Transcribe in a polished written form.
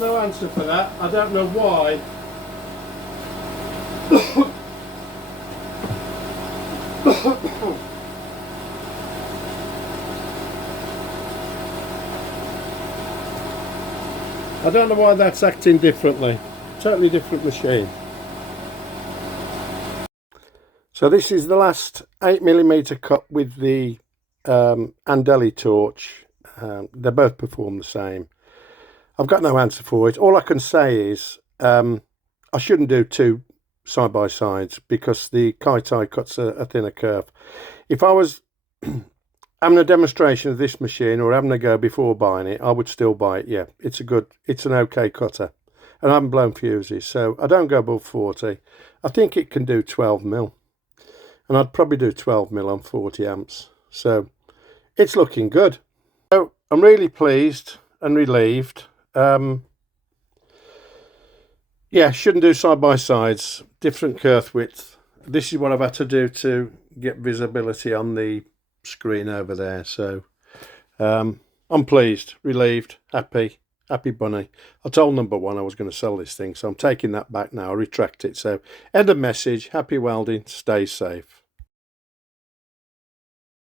got no answer for that. I don't know why. I don't know why that's acting differently. Totally different machine. So this is the last 8mm cut with the Andeli torch. They both perform the same. I've got no answer for it. All I can say is I shouldn't do two side by sides because the kite eye cuts a thinner curve. If I was having a demonstration of this machine or having a go before buying it, I would still buy it. Yeah, it's an okay cutter, and I haven't blown fuses, so I don't go above 40. I think it can do 12mm, and I'd probably do 12mm on 40 amps, so it's looking good. So I'm really pleased and relieved. Yeah, shouldn't do side by sides, different kerf width. This is what I've had to do to get visibility on the screen over there. So I'm pleased, relieved, happy bunny. I told number one I was going to sell this thing, so I'm taking that back now. I retract it. So end of message. Happy welding. Stay safe.